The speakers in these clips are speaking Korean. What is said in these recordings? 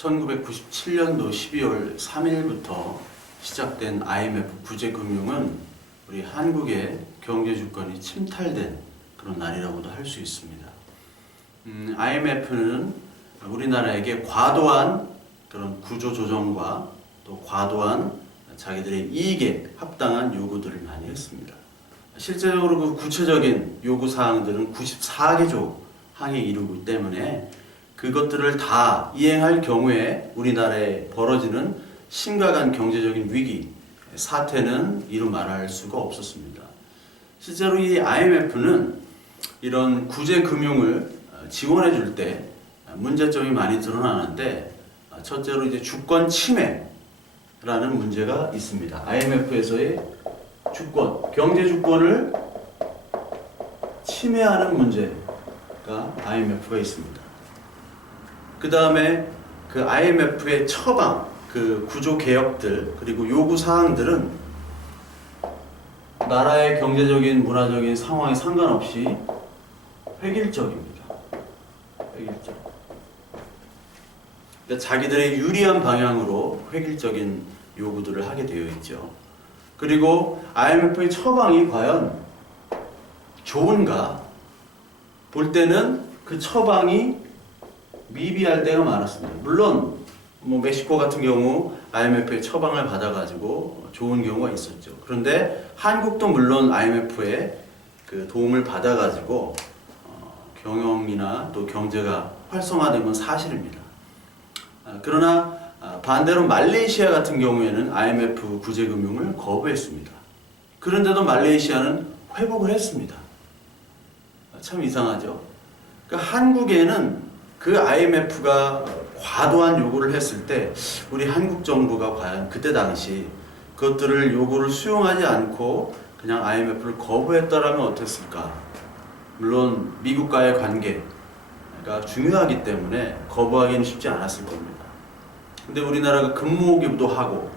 1997년도 12월 3일부터 시작된 IMF 구제금융은 우리 한국의 경제 주권이 침탈된 그런 날이라고도 할 수 있습니다. IMF는 우리나라에게 과도한 그런 구조 조정과 또 과도한 자기들의 이익에 합당한 요구들을 많이 했습니다. 실제적으로 그 구체적인 요구 사항들은 94개조 항에 이르기 때문에 그것들을 다 이행할 경우에 우리나라에 벌어지는 심각한 경제적인 위기, 사태는 이루 말할 수가 없었습니다. 실제로 이 IMF는 이런 구제 금융을 지원해 줄 때 문제점이 많이 드러나는데, 첫째로 이제 주권 침해라는 문제가 있습니다. IMF에서의 주권, 경제 주권을 침해하는 문제가 IMF가 있습니다. 그 다음에 그 IMF의 처방, 그 구조 개혁들, 그리고 요구 사항들은 나라의 경제적인, 문화적인 상황에 상관없이 획일적입니다. 획일적. 그러니까 자기들의 유리한 방향으로 획일적인 요구들을 하게 되어 있죠. 그리고 IMF의 처방이 과연 좋은가 볼 때는 그 처방이 미비할 때가 많았습니다. 물론 멕시코 같은 경우 IMF의 처방을 받아가지고 좋은 경우가 있었죠. 그런데 한국도 물론 IMF의 그 도움을 받아가지고 경영이나 또 경제가 활성화된 건 사실입니다. 그러나 반대로 말레이시아 같은 경우에는 IMF 구제금융을 거부했습니다. 그런데도 말레이시아는 회복을 했습니다. 참 이상하죠. 그러니까 한국에는 그 IMF가 과도한 요구를 했을 때 우리 한국 정부가 과연 그때 당시 그것들을 요구를 수용하지 않고 그냥 IMF를 거부했다라면 어땠을까? 물론 미국과의 관계가 중요하기 때문에 거부하기는 쉽지 않았을 겁니다. 근데 우리나라가 근무기도 하고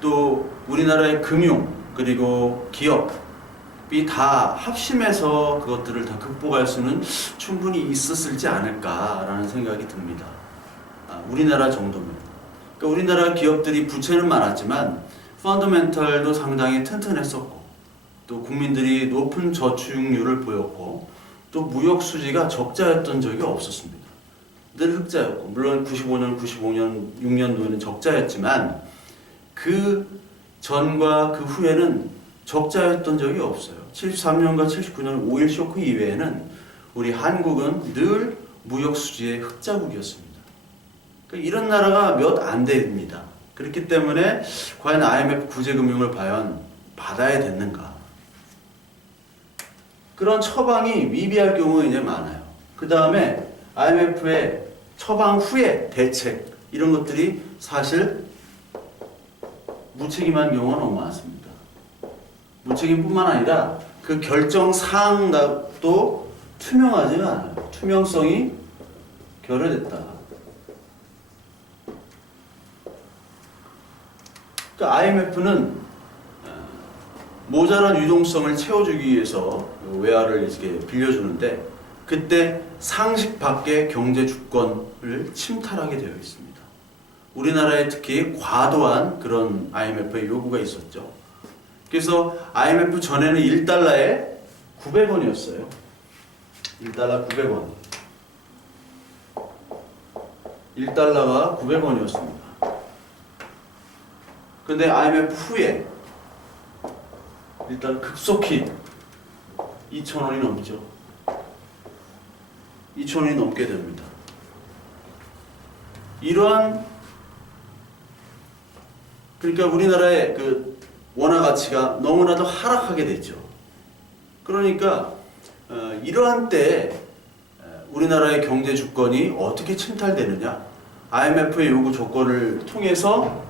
또 우리나라의 금융 그리고 기업이 다 합심해서 그것들을 다 극복할 수는 충분히 있었을지 않을까라는 생각이 듭니다. 우리나라 정도면. 그러니까 우리나라 기업들이 부채는 많았지만 펀더멘털도 상당히 튼튼했었고 또 국민들이 높은 저축률을 보였고 또 무역 수지가 적자였던 적이 없었습니다. 늘 흑자였고, 물론 95년, 6년도에는 적자였지만 그 전과 그 후에는 적자였던 적이 없어요. 73년과 79년 5.1 쇼크 이외에는 우리 한국은 늘 무역 수지의 흑자국이었습니다. 그러니까 이런 나라가 몇 안 됩니다. 그렇기 때문에 과연 IMF 구제금융을 과연 받아야 됐는가? 그런 처방이 미비할 경우가 이제 많아요. 그 다음에 IMF의 처방 후에 대책 이런 것들이 사실 무책임한 경우가 너무 많습니다. 무책임뿐만 아니라 그 결정 사항도 투명하지가 않아요. 투명성이 결여됐다. 그러니까 IMF는 모자란 유동성을 채워주기 위해서 외화를 이렇게 빌려주는데 그때 상식 밖의 경제 주권을 침탈하게 되어 있습니다. 우리나라에 특히 과도한 그런 IMF의 요구가 있었죠. 그래서 IMF 전에는 1달러에 900원이었어요. 1달러 900원. 1달러가 900원이었습니다. 근데 IMF 후에 일단 급속히 2,000원이 넘죠. 2,000원이 넘게 됩니다. 그러니까 우리나라의 그 원화 가치가 너무나도 하락하게 됐죠. 그러니까 이러한 때 우리나라의 경제 주권이 어떻게 침탈되느냐? IMF의 요구 조건을 통해서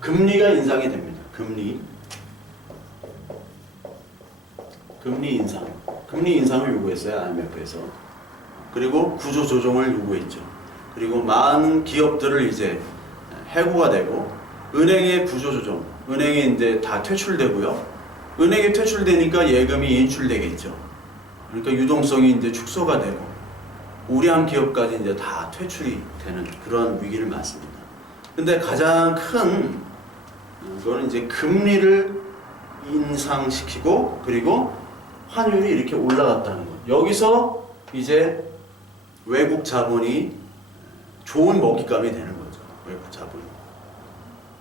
금리가 인상이 됩니다. 금리 인상을 요구했어요. IMF에서. 그리고 구조 조정을 요구했죠. 그리고 많은 기업들을 이제 해고가 되고 은행의 구조 조정, 은행이 이제 다 퇴출되고요. 은행이 퇴출되니까 예금이 인출되겠죠. 그러니까 유동성이 이제 축소가 되고 우량 기업까지 이제 다 퇴출이 되는 그런 위기를 맞습니다. 근데 가장 큰 거는 이제 금리를 인상시키고 그리고 환율이 이렇게 올라갔다는 것. 여기서 이제 외국 자본이 좋은 먹잇감이 되는 거죠. 외국 자본이.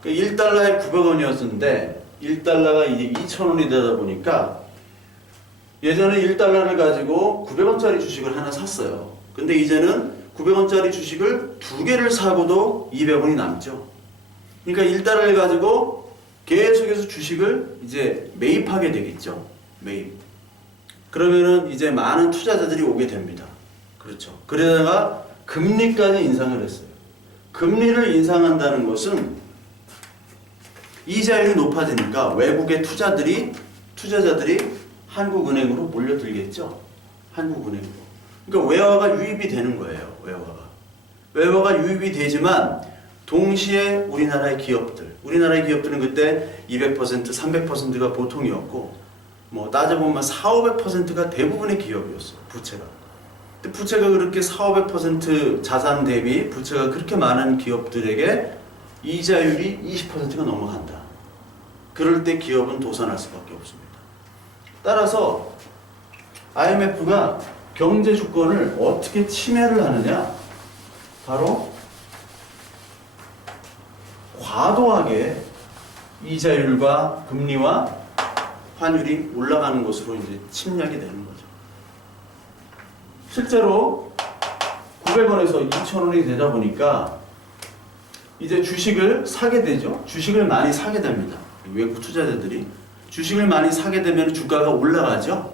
1달러에 900원이었는데 1달러가 이제 2,000원이 되다 보니까 예전에 1달러를 가지고 900원짜리 주식을 하나 샀어요. 근데 이제는 900원짜리 주식을 2개를 사고도 200원이 남죠. 그러니까 1달러를 가지고 계속해서 주식을 이제 매입하게 되겠죠. 매입. 그러면은 이제 많은 투자자들이 오게 됩니다. 그렇죠. 그러다가 금리까지 인상을 했어요. 금리를 인상한다는 것은 이자율이 높아지니까 외국의 투자자들이 한국은행으로 몰려들겠죠. 한국은행으로. 그러니까 외화가 유입이 되는 거예요. 외화가 유입이 되지만 동시에 우리나라의 기업들은 그때 200%, 300%가 보통이었고 뭐 따져보면 400~500%가 대부분의 기업이었어요. 부채가. 근데 부채가 그렇게 400~500% 자산 대비 부채가 그렇게 많은 기업들에게 이자율이 20%가 넘어간다. 그럴 때 기업은 도산할 수밖에 없습니다. 따라서 IMF가 경제 주권을 어떻게 침해를 하느냐? 바로 과도하게 이자율과 금리와 환율이 올라가는 것으로 이제 침략이 되는 거죠. 실제로 900원에서 2,000원이 되다 보니까 이제 주식을 사게 되죠. 주식을 많이 사게 됩니다. 외국 투자자들이 주식을 많이 사게 되면 주가가 올라가죠.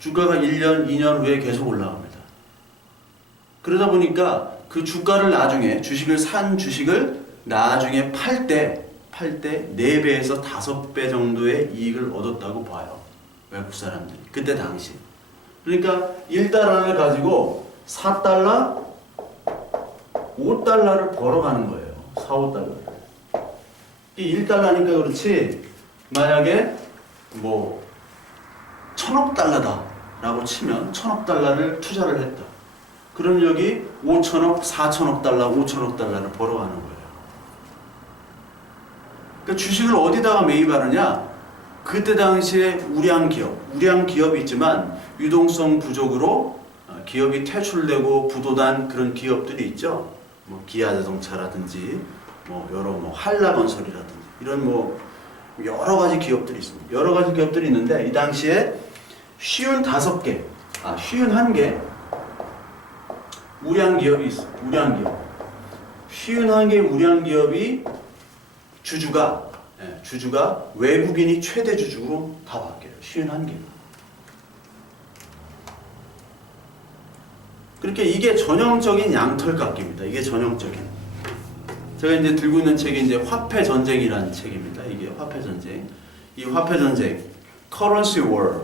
주가가 1년, 2년 후에 계속 올라갑니다. 그러다 보니까 그 주가를 나중에 산 주식을 나중에 팔 때 4배에서 5배 정도의 이익을 얻었다고 봐요. 외국 사람들이. 그때 당시. 그러니까 1달러를 가지고 4달러, 5달러를 벌어가는 거예요. 4, 5달러. 1달러니까 그렇지 만약에 뭐 1,000억 달러다 라고 치면 1,000억 달러를 투자를 했다. 그럼 여기 5,000억, 4,000억 달러, 5,000억 달러를 벌어가는 거예요. 그러니까 주식을 어디다가 매입하느냐? 그때 당시에 우량 기업이 있지만 유동성 부족으로 기업이 퇴출되고 부도난 그런 기업들이 있죠. 뭐 기아자동차라든지 뭐 여러 한라건설이라든지 이런 뭐 여러 가지 기업들이 있습니다. 여러 가지 기업들이 있는데 이 당시에 51개 우량 기업이 있어요. 우량 기업. 51개 우량 기업이 주주가 외국인이 최대 주주로 다 바뀌어요. 51개. 그렇게 이게 전형적인 양털깎기입니다. 이게 전형적인. 제가 이제 들고 있는 책이 이제 화폐 전쟁이라는 책입니다. 이게 화폐 전쟁. 이 화폐 전쟁, Currency War.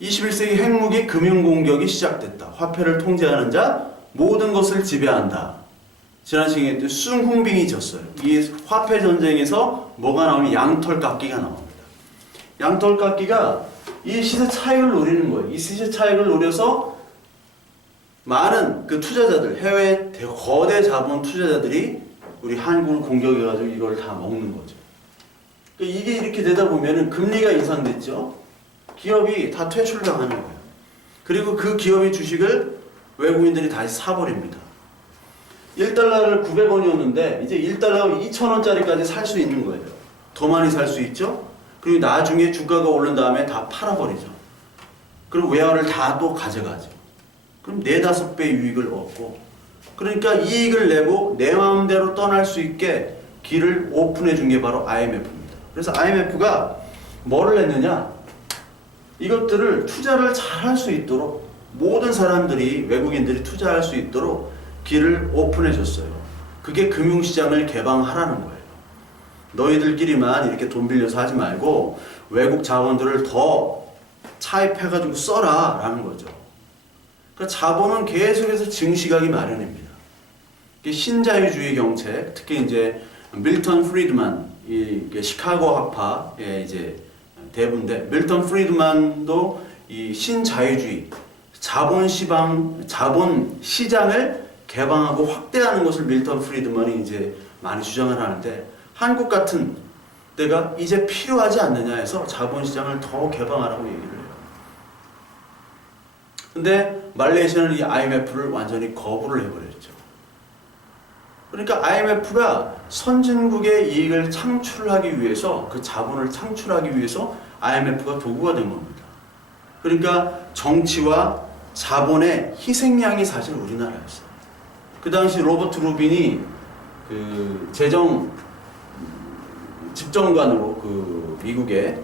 21세기 핵무기 금융 공격이 시작됐다. 화폐를 통제하는 자 모든 것을 지배한다. 지난 시간에 숭훈빙이 졌어요. 이 화폐 전쟁에서 뭐가 나오면 양털깎기가 나옵니다. 양털깎기가 이 시세 차익을 노리는 거예요. 이 시세 차익을 노려서 많은 그 투자자들, 해외 거대 자본 투자자들이 우리 한국을 공격해가지고 이걸 다 먹는 거죠. 그러니까 이게 이렇게 되다 보면은 금리가 인상됐죠. 기업이 다 퇴출당하는 거예요. 그리고 그 기업의 주식을 외국인들이 다시 사버립니다. 1달러를 900원이었는데 이제 1달러 2,000원짜리까지 살 수 있는 거예요. 더 많이 살 수 있죠. 그리고 나중에 주가가 오른 다음에 다 팔아버리죠. 그리고 외화를 다 또 가져가죠. 그럼 4~5배 유익을 얻고 그러니까 이익을 내고 내 마음대로 떠날 수 있게 길을 오픈해 준 게 바로 IMF입니다. 그래서 IMF가 뭐를 했느냐? 이것들을 투자를 잘 할 수 있도록 모든 사람들이 외국인들이 투자할 수 있도록 길을 오픈해 줬어요. 그게 금융시장을 개방하라는 거예요. 너희들끼리만 이렇게 돈 빌려서 하지 말고 외국 자본들을 더 차입해가지고 써라 라는 거죠. 그러니까 자본은 계속해서 증식하기 마련입니다. 신자유주의 정책, 특히 이제 밀턴 프리드만, 이 시카고 학파의 이제 대부인데 밀턴 프리드만도 이 신자유주의, 자본 시장을 개방하고 확대하는 것을 밀턴 프리드먼이 이제 많이 주장을 하는데, 한국 같은 때가 이제 필요하지 않느냐 해서 자본 시장을 더 개방하라고 얘기를 해요. 근데 말레이시아는 이 IMF를 완전히 거부를 해버렸죠. 그러니까 IMF가 선진국의 이익을 창출하기 위해서, 그 자본을 창출하기 위해서 IMF가 도구가 된 겁니다. 그러니까 정치와 자본의 희생양이 사실 우리나라였어요. 그 당시 로버트 루빈이 그 집정관으로, 그 미국의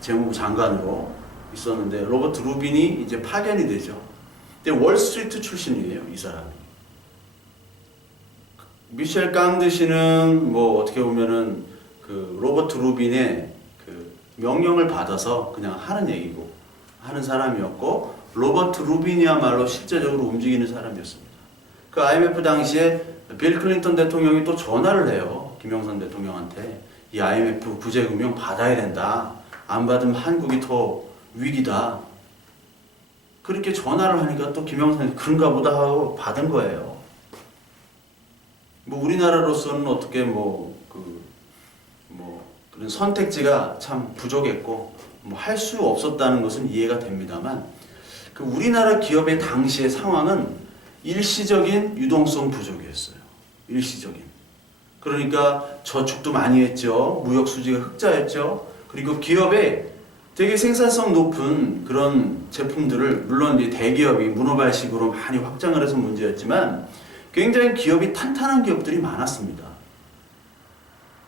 재무부 장관으로 있었는데, 로버트 루빈이 이제 파견이 되죠. 근데 월스트리트 출신이에요, 이 사람이. 미셸 깡드시는 뭐 어떻게 보면은 그 로버트 루빈의 그 명령을 받아서 그냥 하는 얘기고 하는 사람이었고, 로버트 루빈이야말로 실제적으로 움직이는 사람이었습니다. 그 IMF 당시에 빌 클린턴 대통령이 또 전화를 해요, 김영삼 대통령한테. 이 IMF 구제금융 받아야 된다. 안 받으면 한국이 더 위기다. 그렇게 전화를 하니까 또 김영삼이 그런가 보다 하고 받은 거예요. 뭐 우리나라로서는 어떻게 그런 선택지가 참 부족했고 뭐 할 수 없었다는 것은 이해가 됩니다만, 그 우리나라 기업의 당시의 상황은 일시적인 유동성 부족이었어요. 일시적인. 그러니까 저축도 많이 했죠. 무역 수지가 흑자였죠. 그리고 기업에 되게 생산성 높은 그런 제품들을, 물론 이제 대기업이 문어발식으로 많이 확장을 해서 문제였지만 굉장히 기업이 탄탄한 기업들이 많았습니다.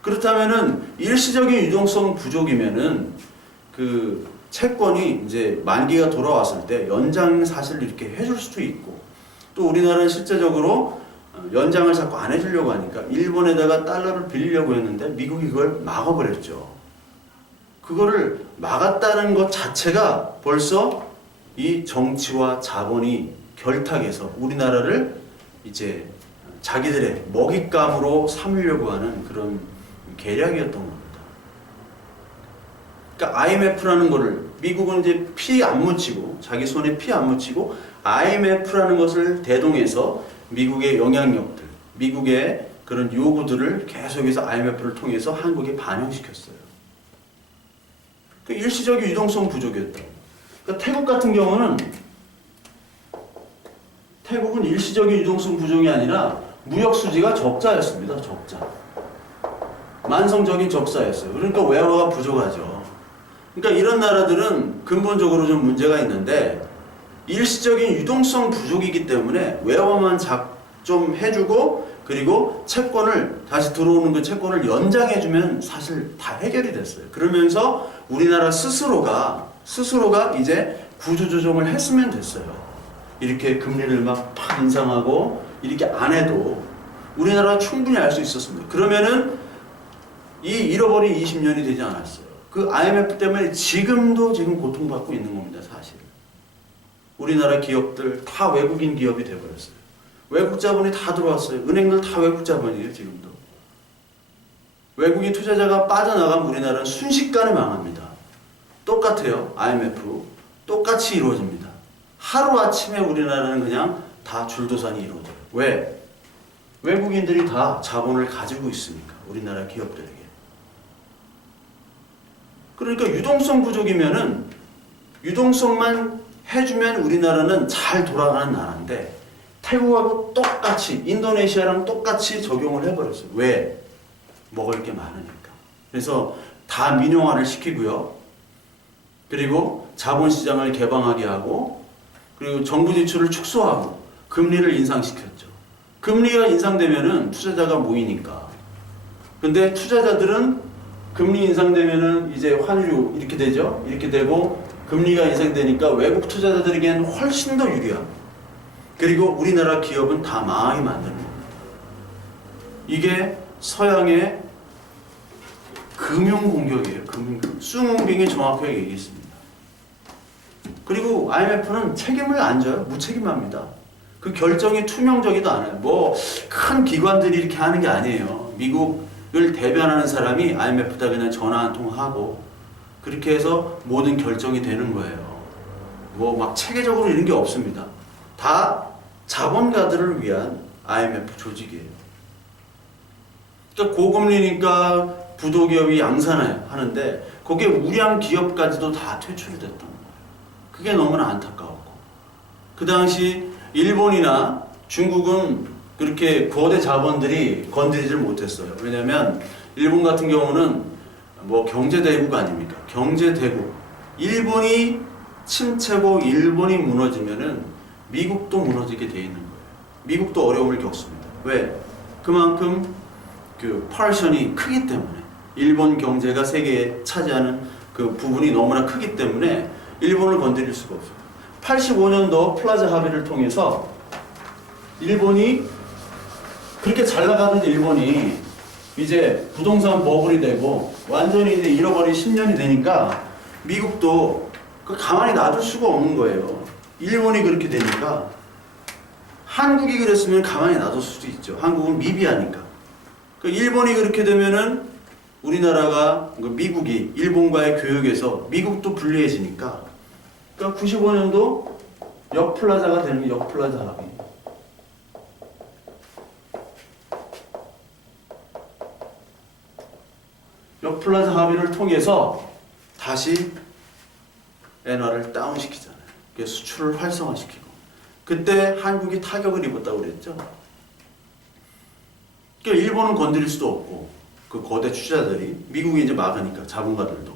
그렇다면은 일시적인 유동성 부족이면은 그 채권이 이제 만기가 돌아왔을 때 연장 사실 이렇게 해줄 수도 있고, 또 우리나라는 실제적으로 연장을 자꾸 안 해주려고 하니까 일본에다가 달러를 빌리려고 했는데 미국이 그걸 막아버렸죠. 그거를 막았다는 것 자체가 벌써 이 정치와 자본이 결탁해서 우리나라를 이제 자기들의 먹잇감으로 삼으려고 하는 그런 계략이었던 겁니다. 그러니까 IMF라는 거를 미국은 이제 피 안 묻히고, 자기 손에 피 안 묻히고 IMF라는 것을 대동해서 미국의 영향력들, 미국의 그런 요구들을 계속해서 IMF를 통해서 한국에 반영시켰어요. 그 일시적인 유동성 부족이었다. 그러니까 태국 같은 경우는, 태국은 일시적인 유동성 부족이 아니라 무역 수지가 적자였습니다. 적자. 만성적인 적자였어요. 그러니까 외화가 부족하죠. 그러니까 이런 나라들은 근본적으로 좀 문제가 있는데, 일시적인 유동성 부족이기 때문에 외화만 좀 해주고, 그리고 채권을, 다시 들어오는 그 채권을 연장해주면 사실 다 해결이 됐어요. 그러면서 우리나라 스스로가 이제 구조조정을 했으면 됐어요. 이렇게 금리를 막 팍 인상하고 이렇게 안 해도 우리나라가 충분히 알 수 있었습니다. 그러면은 이 잃어버린 20년이 되지 않았어요. 그 IMF 때문에 지금 고통받고 있는 겁니다, 사실. 우리나라 기업들 다 외국인 기업이 돼버렸어요. 외국 자본이 다 들어왔어요. 은행들 다 외국 자본이에요, 지금도. 외국인 투자자가 빠져나가면 우리나라는 순식간에 망합니다. 똑같아요, IMF. 똑같이 이루어집니다. 하루아침에 우리나라는 그냥 다 줄도산이 이루어져요. 왜? 외국인들이 다 자본을 가지고 있으니까, 우리나라 기업들에게. 그러니까 유동성 부족이면은, 유동성만 해주면 우리나라는 잘 돌아가는 나라인데, 태국하고 똑같이, 인도네시아랑 똑같이 적용을 해버렸어요. 왜? 먹을 게 많으니까. 그래서 다 민영화를 시키고요. 그리고 자본시장을 개방하게 하고, 그리고 정부 지출을 축소하고, 금리를 인상시켰죠. 금리가 인상되면은 투자자가 모이니까. 근데 투자자들은 금리 인상되면은 이제 환율이 이렇게 되죠. 이렇게 되고, 금리가 인상되니까 외국 투자자들에게는 훨씬 더 유리합니다. 그리고 우리나라 기업은 다 망하게 만드는 겁니다. 이게 서양의 금융 공격이에요. 숭웅빙이 정확하게 얘기했습니다. 그리고 IMF는 책임을 안 져요. 무책임합니다. 그 결정이 투명적이도 않아요. 뭐 큰 기관들이 이렇게 하는 게 아니에요. 미국을 대변하는 사람이 IMF에다 그냥 전화 한 통 하고 그렇게 해서 모든 결정이 되는 거예요. 뭐 막 체계적으로 이런 게 없습니다. 다 자본가들을 위한 IMF 조직이에요. 그러니까 고금리니까 부도기업이 양산하는데 거기에 우량 기업까지도 다 퇴출이 됐던 거예요. 그게 너무나 안타까웠고, 그 당시 일본이나 중국은 그렇게 거대 자본들이 건드리질 못했어요. 왜냐하면 일본 같은 경우는 뭐 경제대국 아닙니까? 경제대국. 일본이 침체고 일본이 무너지면은 미국도 무너지게 돼 있는 거예요. 미국도 어려움을 겪습니다. 왜? 그만큼 그 파션이 크기 때문에, 일본 경제가 세계에 차지하는 그 부분이 너무나 크기 때문에 일본을 건드릴 수가 없어요. 85년도 플라자 합의를 통해서 일본이 그렇게 잘 나가던 일본이 이제 부동산 버블이 되고 완전히 이제 잃어버린 10년이 되니까 미국도 그 가만히 놔둘 수가 없는 거예요. 일본이 그렇게 되니까. 한국이 그랬으면 가만히 놔둘 수도 있죠. 한국은 미비하니까. 그 일본이 그렇게 되면은 우리나라가 미국이 일본과의 교역에서 미국도 불리해지니까, 그러니까 95년도 역플라자가 되는 게 역플라자 합의. 역플라자 합의를 통해서 다시 엔화를 다운시키잖아요. 그래서 수출을 활성화시키고, 그때 한국이 타격을 입었다고 그랬죠. 그러니까 일본은 건드릴 수도 없고, 그 거대 투자자들이, 미국이 이제 막으니까 자본가들도.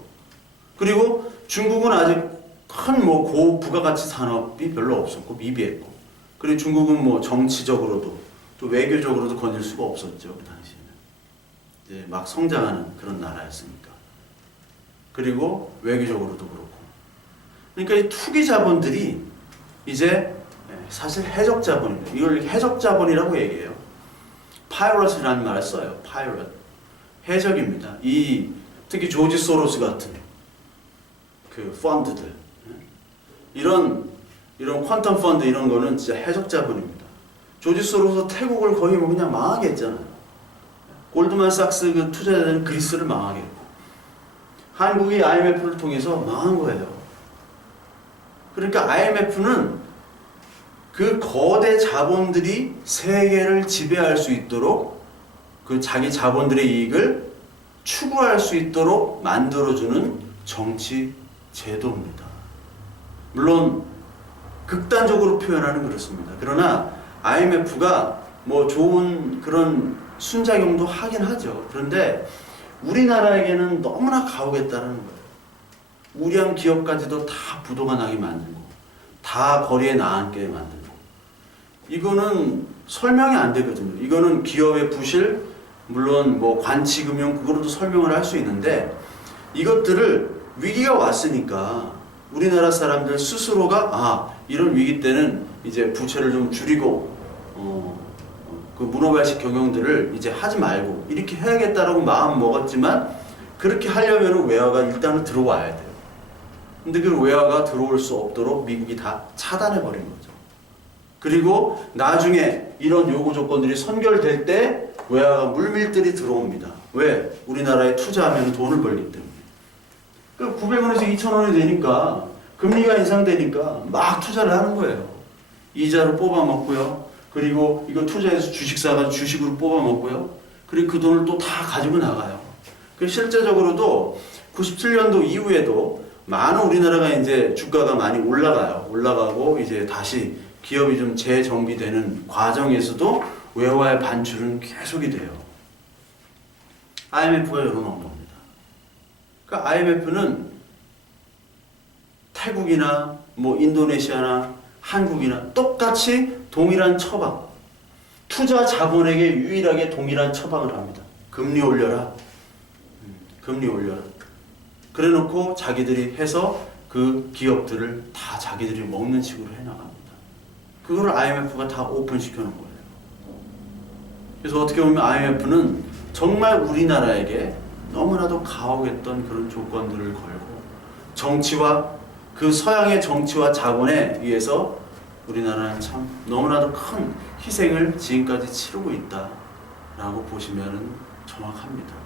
그리고 중국은 아직 큰 뭐 고부가가치 산업이 별로 없었고 미비했고, 그리고 중국은 뭐 정치적으로도 또 외교적으로도 건들 수가 없었죠. 그 당시에는 이제 막 성장하는 그런 나라였으니까. 그리고 외교적으로도 그렇고. 그러니까 이 투기 자본들이 이제 사실 해적 자본입니다. 이걸 해적 자본이라고 얘기해요. 파이러트라는 말을 써요. 파이러트. 해적입니다. 이 특히 조지 소로스 같은 그 펀드들, 이런 퀀텀 펀드 이런 거는 진짜 해적 자본입니다. 조지 소로스 태국을 거의 뭐 그냥 망하게 했잖아요. 골드만삭스 그 투자자들은 그리스를 망하게 했고, 한국이 IMF를 통해서 망한 거예요. 그러니까 IMF는 그 거대 자본들이 세계를 지배할 수 있도록, 그 자기 자본들의 이익을 추구할 수 있도록 만들어주는 정치 제도입니다. 물론 극단적으로 표현하는 그렇습니다. 그러나 IMF가 뭐 좋은 그런 순작용도 하긴 하죠. 그런데 우리나라에게는 너무나 가혹했다는 거예요. 우량 기업까지도 다 부도가 나게 만들고, 다 거리에 나앉게 만들고, 이거는 설명이 안 되거든요. 이거는 기업의 부실, 물론 뭐 관치금융 그거로도 설명을 할 수 있는데, 이것들을 위기가 왔으니까 우리나라 사람들 스스로가 이런 위기 때는 이제 부채를 좀 줄이고 그 문어발식 경영들을 이제 하지 말고 이렇게 해야겠다라고 마음 먹었지만, 그렇게 하려면 외화가 일단은 들어와야 돼요. 근데 그 외화가 들어올 수 없도록 미국이 다 차단해 버린 거죠. 그리고 나중에 이런 요구 조건들이 선결될 때 외화가 물밀들이 들어옵니다. 왜? 우리나라에 투자하면 돈을 벌기 때문에. 그 900원에서 2,000원이 되니까, 금리가 인상되니까 막 투자를 하는 거예요. 이자로 뽑아 먹고요. 그리고 이거 투자해서 주식 사가지고 주식으로 뽑아 먹고요. 그리고 그 돈을 또 다 가지고 나가요. 그 실제적으로도 97년도 이후에도 많은 우리나라가 이제 주가가 많이 올라가고 이제 다시 기업이 좀 재정비되는 과정에서도 외화의 반출은 계속이 돼요. IMF가 열어놓은 겁니다. 그러니까 IMF는 태국이나 뭐 인도네시아나 한국이나 똑같이 동일한 처방, 투자 자본에게 유일하게 동일한 처방을 합니다. 금리 올려라. 금리 올려라. 그래 놓고 자기들이 해서 그 기업들을 다 자기들이 먹는 식으로 해나갑니다. 그걸 IMF가 다 오픈시켜 놓은 거예요. 그래서 어떻게 보면 IMF는 정말 우리나라에게 너무나도 가혹했던 그런 조건들을 걸고, 정치와 그 서양의 정치와 자본에 의해서 우리나라는 참 너무나도 큰 희생을 지금까지 치르고 있다라고 보시면 정확합니다.